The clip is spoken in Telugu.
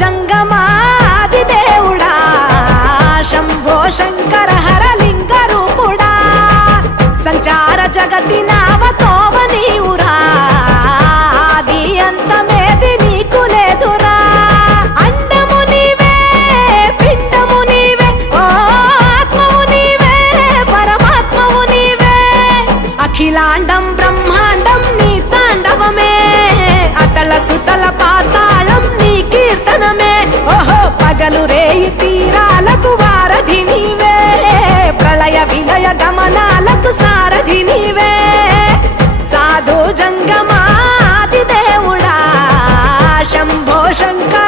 జంగమాది దేవుడా శంభో శంకర హరలింగ రూపుడా సంచార జగతి నావతోవ నీవురా ఆది అంతమేది నీకు లేదురా అండము నీవే పిండము నీవే ఓ ఆత్మవు నీవే పరమాత్మవు నీవే అఖిలాండం బ్రహ్మాండం నీ తాండవమే అతల సుతల పాతాళం నీ కీర్తనమే ఓహో పగలు రేయి తీరాలకు వారధి నీవే ప్రళయ విలయ గమనాలకు సారథి నీవే సాధు జంగమాది దేవుడా శంభో శంకర